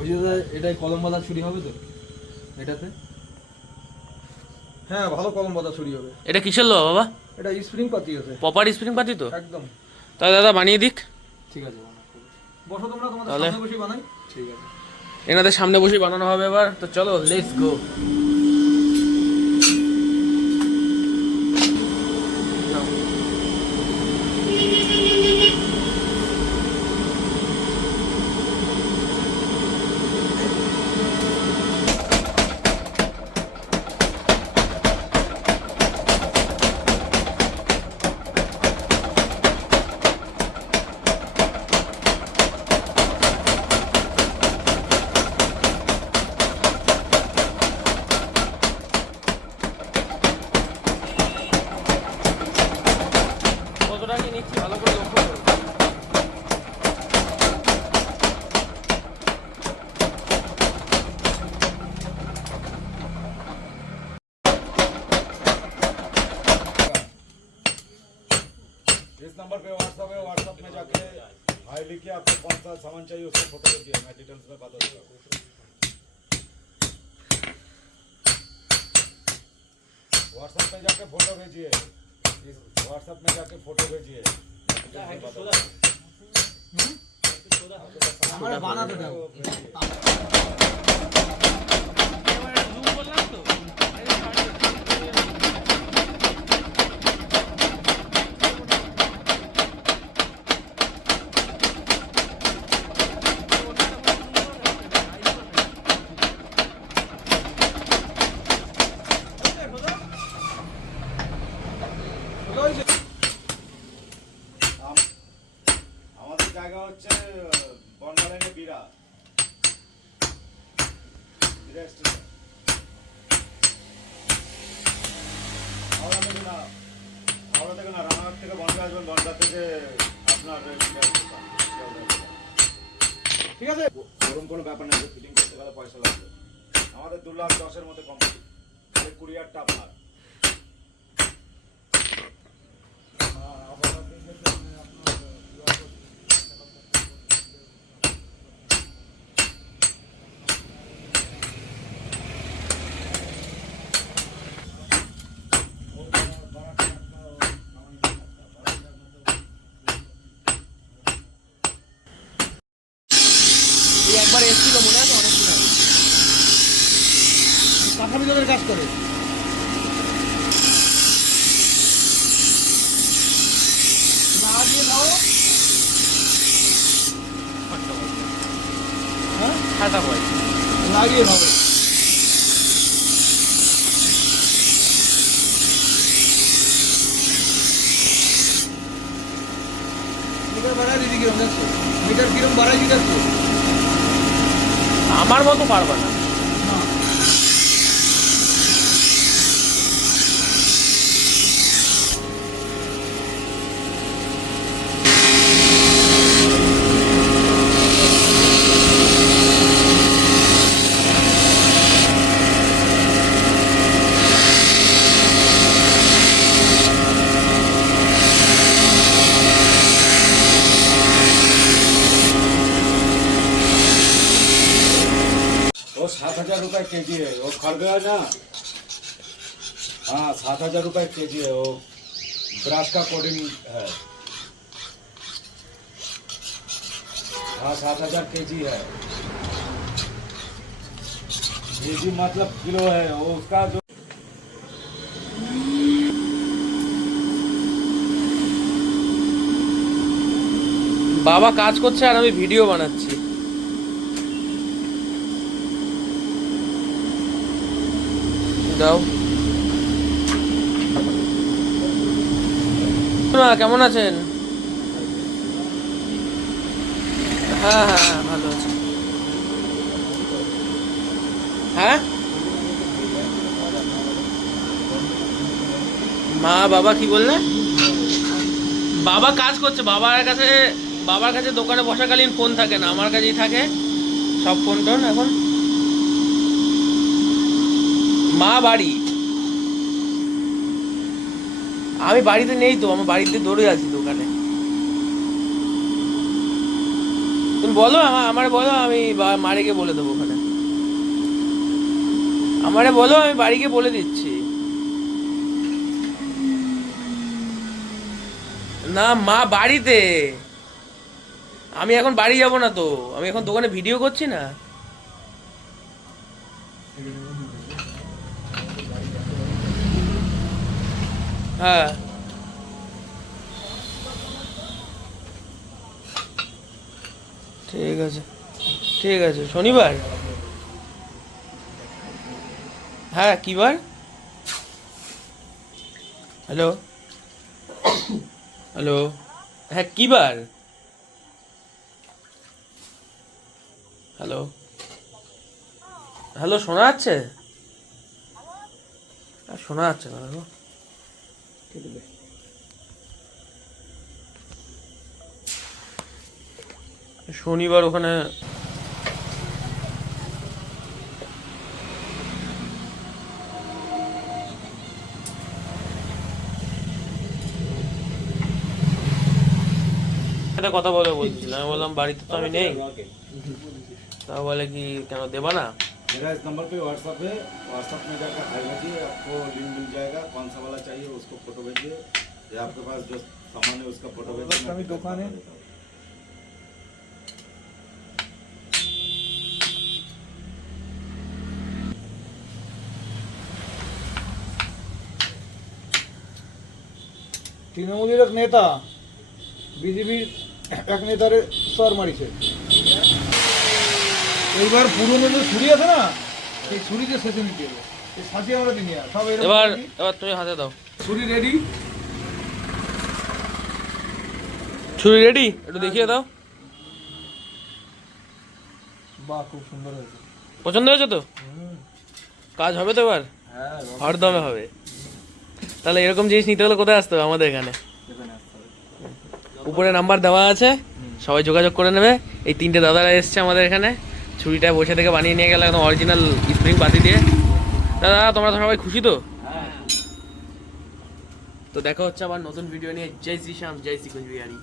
ওই যে এটাই কলম বাঁধা ছুরি হবে তো এটাতে? হ্যাঁ, ভালো কলম বাঁধা ছুরি হবে। এটা কিসের লোহা বাবা? এটা স্প্রিং পাতি আছে, প্রপার স্প্রিং পাতি তো একদম। তাহলে দাদা বানিয়ে দিক। ঠিক আছে, বসো তোমরা, তোমাদের তাহলে সামনে বসে বানাই। ঠিক আছে, এনাদের সামনে বসে বানানো হবে এবার, তো চলো লেটস গো। কতটা কি নিচ্ছি ভালো করে লক্ষ্য করো। इस नंबर पे व्हाट्सएप है, व्हाट्सएप में जाके हाई लिखिए, आपको कौन सा सामान चाहिए उसका फोटो भेजिए, मैं डिटेल्स में बता दूंगा। व्हाट्सएप में जाके फोटो भेजिए, इस व्हाट्सएप में जाके फोटो भेजिए। हमारे बाना तो जाओ। আমাদের জায়গা হচ্ছে বনগাঁলাইনে বিরা স্টেশন, হাওড়া থেকে না রানাঘাট থেকে বনগাঁ আসবেন, বনগাঁ থেকে আপনার ঠিক আছে, ওরকম কোনো ব্যাপার নেই, ফিটিং করতে গেলে পয়সা লাগবে। আমাদের 2,10,000-এর মধ্যে কমপ্লিট, কুরিয়ারটা আপনার। এই একবার এসেছিল মনে আছে অনেক দিন আগে। কাঁথা বিতরণের কাজ করে। না দিয়ে দাও। হ্যাঁ, খাতা বয় লাগিয়ে হবে। মিটার বাড়ায় দিদি কিরম দেখছো? মিটার কিরম বাড়ায় দিদি দেখছো? আমার মতো পারবে না। वो 7,000 रुपए केजी है, वो खरगोन है ना। हाँ, 7,000 रुपए केजी है, वो ब्रश का कोडिंग है। हाँ, 7,000 केजी है। केजी मतलब किलो है, वो उसका जो বাবা কাজ করছে আর আমি ভিডিও বানাচ্ছি। দাও না, কেমন আছেন? হ্যাঁ হ্যাঁ হ্যাঁ, ভালো আছে। হ্যাঁ, মা বাবা কি বললে? বাবা কাজ করছে, বাবার কাছে দোকানে বসাকালীন ফোন থাকে না, আমার কাছেই থাকে সব ফোন টোন। এখন মা বাড়ি, আমি বাড়িতে নেই তো, আমার বাড়িতে দৌড়ে আছি দোকানে। তুমি বলো আমার বলো, আমি মারিকে বলে দেবো ওখানে। আমারে বলো, আমি বাড়িকে বলে দিচ্ছি। না মা বাড়িতে, আমি এখন বাড়ি যাব না তো, আমি এখন দোকানে ভিডিও করছি না। হ্যাঁ ঠিক আছে, ঠিক আছে। শনিবার? হ্যাঁ কি বার? হ্যালো হ্যালো, হ্যাঁ কি বার? হ্যালো হ্যালো, শোনা যাচ্ছে? শোনা যাচ্ছে না দেখো। শনিবার ওখানে একটা কথা বলে বলছিলাম, আমি বললাম বাড়িতে তো আমি নেই, তা বলে কি কেন দেবা না? मेरा इस नंबर पे व्हाट्सएप में जाकर हाई भेजिए, आपको लिंक मिल जाएगा, कौन सा वाला चाहिए उसको फोटो भेजिए, या आपके पास जो सामान है उसका फोटो भेजिए। अभी दुकान है। তৃণমূলের এক নেতা বিজেপির এক নেতারে সর মারিছে। এইবার পুরনো যে ছুরি আছে না, সেই ছুরিতে শেষে নিতে হবে। এই সাজিয়ে আমরা দিই সব এরকম এবার করি। এবার তুমি হাতে দাও। ছুরি রেডি। ছুরি রেডি, একটু দেখিয়ে দাও। বাহ, খুব সুন্দর হয়েছে। পছন্দ হয়েছে তো? কাজ হবে তো এবার? হ্যাঁ, হরদমে হবে। তাহলে এরকম জিনিস নিতে হলে কোথায় আসতে হবে? আমাদের এখানে উপরে নাম্বার দেওয়া আছে, সবাই যোগাযোগ করে নেবে। এই তিনটে দাদারা এসছে আমাদের এখানে, ছুরিটা বসে থেকে বানিয়ে নিয়ে গেল একদম অরিজিনাল স্প্রিং বাতি দিয়ে। দাদা তোমরা তো সবাই খুশি তো? তো দেখা হচ্ছে আবার নতুন ভিডিও নিয়ে। জয় শ্রী শ্যাম, জয় শ্রী কোচবিহারি।